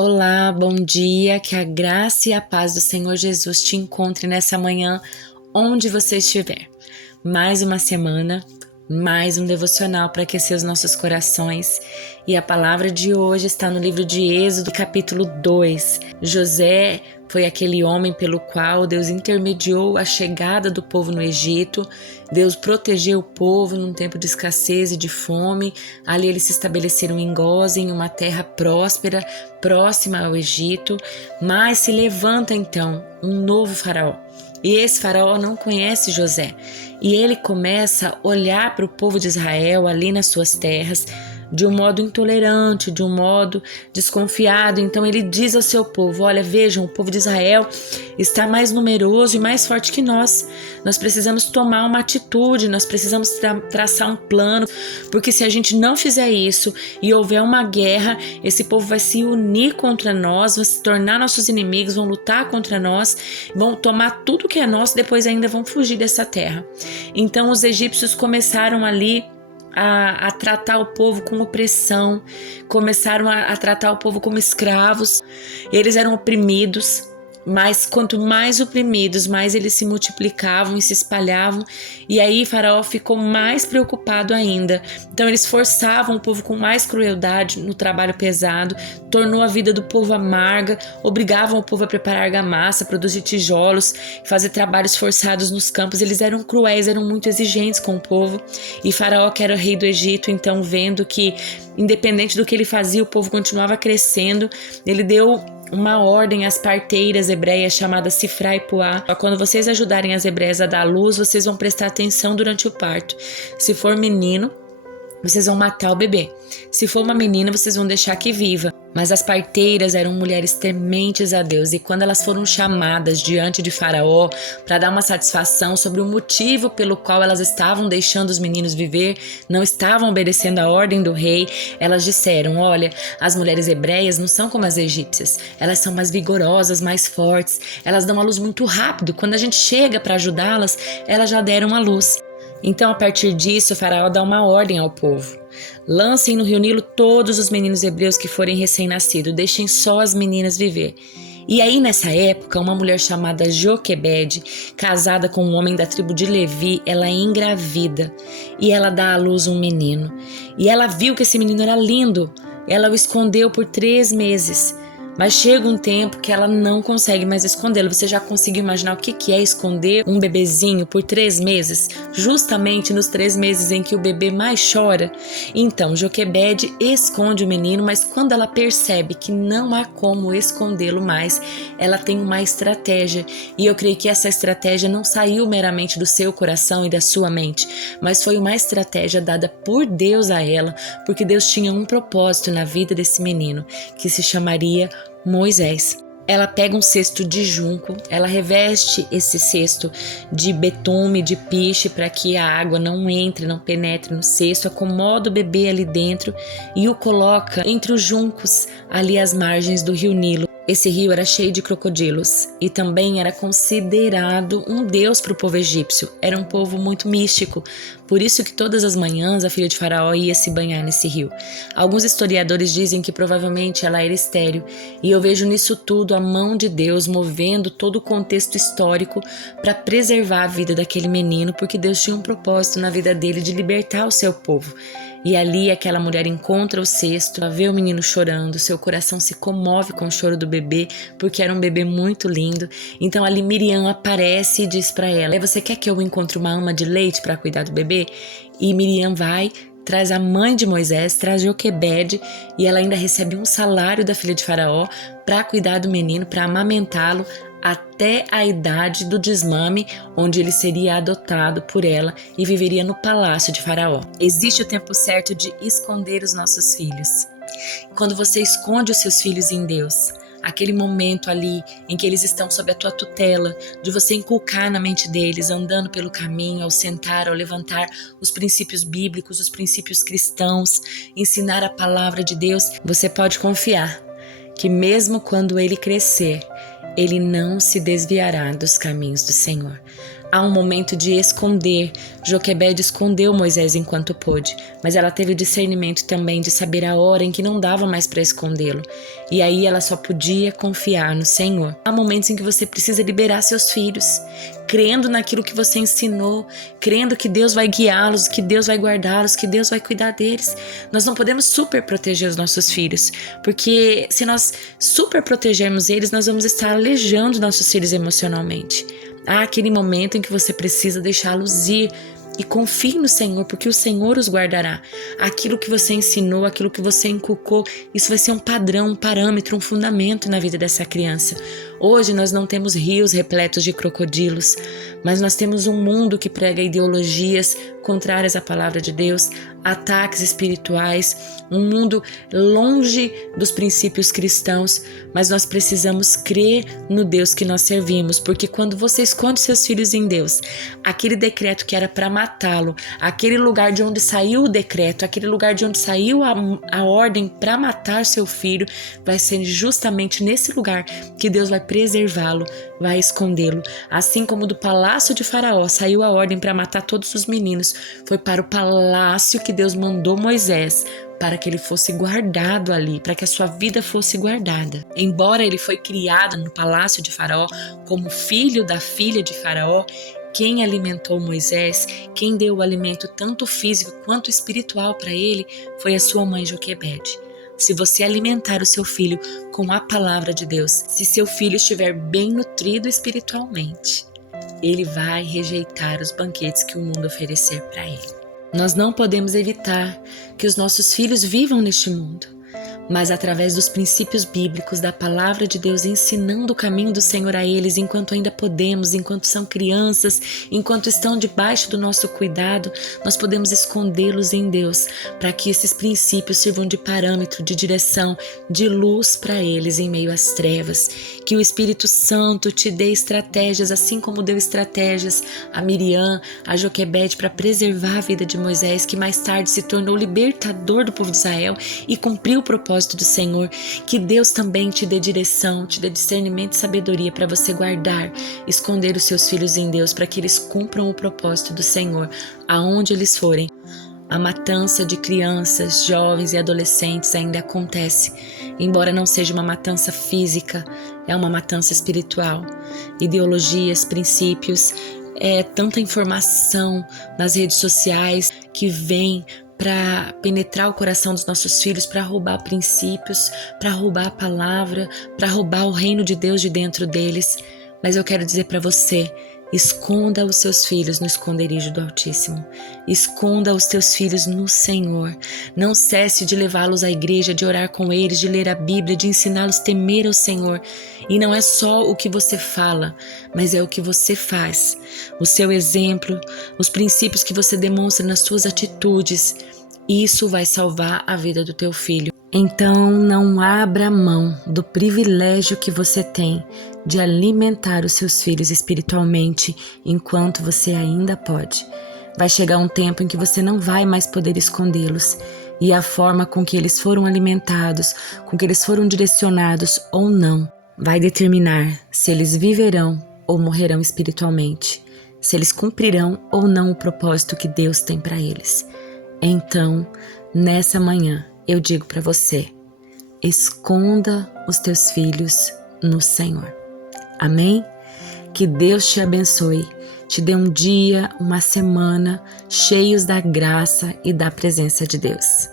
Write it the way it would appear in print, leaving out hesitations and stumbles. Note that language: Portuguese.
Olá, bom dia, que a graça e a paz do Senhor Jesus te encontre nessa manhã, onde você estiver. Mais uma semana, mais um devocional para aquecer os nossos corações. E a palavra de hoje está no livro de Êxodo, capítulo 2. José foi aquele homem pelo qual Deus intermediou a chegada do povo no Egito. Deus protegeu o povo num tempo de escassez e de fome. Ali eles se estabeleceram em Gósen, uma terra próspera, próxima ao Egito. Mas se levanta então um novo faraó. E esse faraó não conhece José. E ele começa a olhar para o povo de Israel ali nas suas terras de um modo intolerante, de um modo desconfiado. Então ele diz ao seu povo: olha, vejam, o povo de Israel está mais numeroso e mais forte que nós. Nós precisamos tomar uma atitude, nós precisamos traçar um plano, porque se a gente não fizer isso e houver uma guerra, esse povo vai se unir contra nós, vai se tornar nossos inimigos, vão lutar contra nós, vão tomar tudo que é nosso, depois ainda vão fugir dessa terra. Então os egípcios começaram ali a tratar o povo com opressão, começaram a tratar o povo como escravos. Eles eram oprimidos, mas quanto mais oprimidos, mais eles se multiplicavam e se espalhavam, e aí Faraó ficou mais preocupado ainda. Então eles forçavam o povo com mais crueldade no trabalho pesado, tornou a vida do povo amarga, obrigavam o povo a preparar argamassa, produzir tijolos, fazer trabalhos forçados nos campos. Eles eram cruéis, eram muito exigentes com o povo, e Faraó, que era o rei do Egito, então vendo que independente do que ele fazia, o povo continuava crescendo, ele deu uma ordem às parteiras hebreias chamadas Sifra e Puá: quando vocês ajudarem as hebreias a dar luz, vocês vão prestar atenção durante o parto. Se for menino, vocês vão matar o bebê. Se for uma menina, vocês vão deixar que viva. Mas as parteiras eram mulheres tementes a Deus, e quando elas foram chamadas diante de Faraó para dar uma satisfação sobre o motivo pelo qual elas estavam deixando os meninos viver, não estavam obedecendo a ordem do rei, elas disseram: olha, as mulheres hebreias não são como as egípcias, elas são mais vigorosas, mais fortes, elas dão a luz muito rápido, quando a gente chega para ajudá-las, elas já deram a luz. Então, a partir disso, o faraó dá uma ordem ao povo: lancem no rio Nilo todos os meninos hebreus que forem recém-nascidos, deixem só as meninas viver. E aí, nessa época, uma mulher chamada Joquebede, casada com um homem da tribo de Levi, ela é engravida e ela dá à luz um menino. E ela viu que esse menino era lindo, ela o escondeu por 3 meses. Mas chega um tempo que ela não consegue mais escondê-lo. Você já conseguiu imaginar o que é esconder um bebezinho por 3 meses? Justamente nos 3 meses em que o bebê mais chora. Então, Joquebede esconde o menino, mas quando ela percebe que não há como escondê-lo mais, ela tem uma estratégia. E eu creio que essa estratégia não saiu meramente do seu coração e da sua mente, mas foi uma estratégia dada por Deus a ela, porque Deus tinha um propósito na vida desse menino, que se chamaria Moisés. Ela pega um cesto de junco, ela reveste esse cesto de betume, de piche, para que a água não entre, não penetre no cesto, acomoda o bebê ali dentro e o coloca entre os juncos, ali às margens do rio Nilo. Esse rio era cheio de crocodilos e também era considerado um deus para o povo egípcio. Era um povo muito místico, por isso que todas as manhãs a filha de Faraó ia se banhar nesse rio. Alguns historiadores dizem que provavelmente ela era estéril, e eu vejo nisso tudo a mão de Deus movendo todo o contexto histórico para preservar a vida daquele menino, porque Deus tinha um propósito na vida dele de libertar o seu povo. E ali aquela mulher encontra o cesto, ela vê o menino chorando, seu coração se comove com o choro do bebê, porque era um bebê muito lindo. Então ali Miriam aparece e diz para ela: você quer que eu encontre uma ama de leite para cuidar do bebê? E Miriam vai, traz a mãe de Moisés, traz Joquebede, e ela ainda recebe um salário da filha de Faraó para cuidar do menino, para amamentá-lo até a idade do desmame, onde ele seria adotado por ela e viveria no palácio de Faraó. Existe o tempo certo de esconder os nossos filhos. Quando você esconde os seus filhos em Deus, aquele momento ali em que eles estão sob a tua tutela, de você inculcar na mente deles, andando pelo caminho, ao sentar, ao levantar, os princípios bíblicos, os princípios cristãos, ensinar a palavra de Deus, você pode confiar que mesmo quando ele crescer, ele não se desviará dos caminhos do Senhor. Há um momento de esconder. Joquebede escondeu Moisés enquanto pôde, mas ela teve o discernimento também de saber a hora em que não dava mais para escondê-lo. E aí ela só podia confiar no Senhor. Há momentos em que você precisa liberar seus filhos, crendo naquilo que você ensinou, crendo que Deus vai guiá-los, que Deus vai guardá-los, que Deus vai cuidar deles. Nós não podemos super proteger os nossos filhos, porque se nós super protegermos eles, nós vamos estar alejando nossos filhos emocionalmente. Há aquele momento em que você precisa deixá-los ir e confie no Senhor, porque o Senhor os guardará. Aquilo que você ensinou, aquilo que você inculcou, isso vai ser um padrão, um parâmetro, um fundamento na vida dessa criança. Hoje nós não temos rios repletos de crocodilos, mas nós temos um mundo que prega ideologias contrárias à palavra de Deus, ataques espirituais, um mundo longe dos princípios cristãos, mas nós precisamos crer no Deus que nós servimos, porque quando você esconde seus filhos em Deus, aquele decreto que era para matá-lo, aquele lugar de onde saiu o decreto, aquele lugar de onde saiu a ordem para matar seu filho, vai ser justamente nesse lugar que Deus vai preservá-lo, vai escondê-lo. Assim como do palácio de Faraó saiu a ordem para matar todos os meninos, foi para o palácio que Deus mandou Moisés, para que ele fosse guardado ali, para que a sua vida fosse guardada. Embora ele foi criado no palácio de Faraó como filho da filha de Faraó, quem alimentou Moisés, quem deu o alimento tanto físico quanto espiritual para ele, foi a sua mãe Joquebede. Se você alimentar o seu filho com a palavra de Deus, se seu filho estiver bem nutrido espiritualmente, ele vai rejeitar os banquetes que o mundo oferecer para ele. Nós não podemos evitar que os nossos filhos vivam neste mundo, mas através dos princípios bíblicos, da palavra de Deus, ensinando o caminho do Senhor a eles enquanto ainda podemos, enquanto são crianças, enquanto estão debaixo do nosso cuidado, nós podemos escondê-los em Deus, para que esses princípios sirvam de parâmetro, de direção, de luz para eles em meio às trevas. Que o Espírito Santo te dê estratégias, assim como deu estratégias a Miriam, a Joquebede, para preservar a vida de Moisés, que mais tarde se tornou libertador do povo de Israel e cumpriu o propósito do Senhor. Que Deus também te dê direção, te dê discernimento e sabedoria para você guardar, esconder os seus filhos em Deus, para que eles cumpram o propósito do Senhor aonde eles forem. A matança de crianças, jovens e adolescentes ainda acontece, embora não seja uma matança física, é uma matança espiritual. Ideologias, princípios, tanta informação nas redes sociais que vem para penetrar o coração dos nossos filhos, para roubar princípios, para roubar a palavra, para roubar o reino de Deus de dentro deles. Mas eu quero dizer para você, esconda os seus filhos no esconderijo do Altíssimo. Esconda os teus filhos no Senhor. Não cesse de levá-los à igreja, de orar com eles, de ler a Bíblia, de ensiná-los a temer ao Senhor. E não é só o que você fala, mas é o que você faz. O seu exemplo, os princípios que você demonstra nas suas atitudes, isso vai salvar a vida do teu filho. Então não abra mão do privilégio que você tem de alimentar os seus filhos espiritualmente enquanto você ainda pode. Vai chegar um tempo em que você não vai mais poder escondê-los, e a forma com que eles foram alimentados, com que eles foram direcionados ou não, vai determinar se eles viverão ou morrerão espiritualmente, se eles cumprirão ou não o propósito que Deus tem para eles. Então, nessa manhã, eu digo para você, esconda os teus filhos no Senhor. Amém? Que Deus te abençoe, te dê um dia, uma semana cheios da graça e da presença de Deus.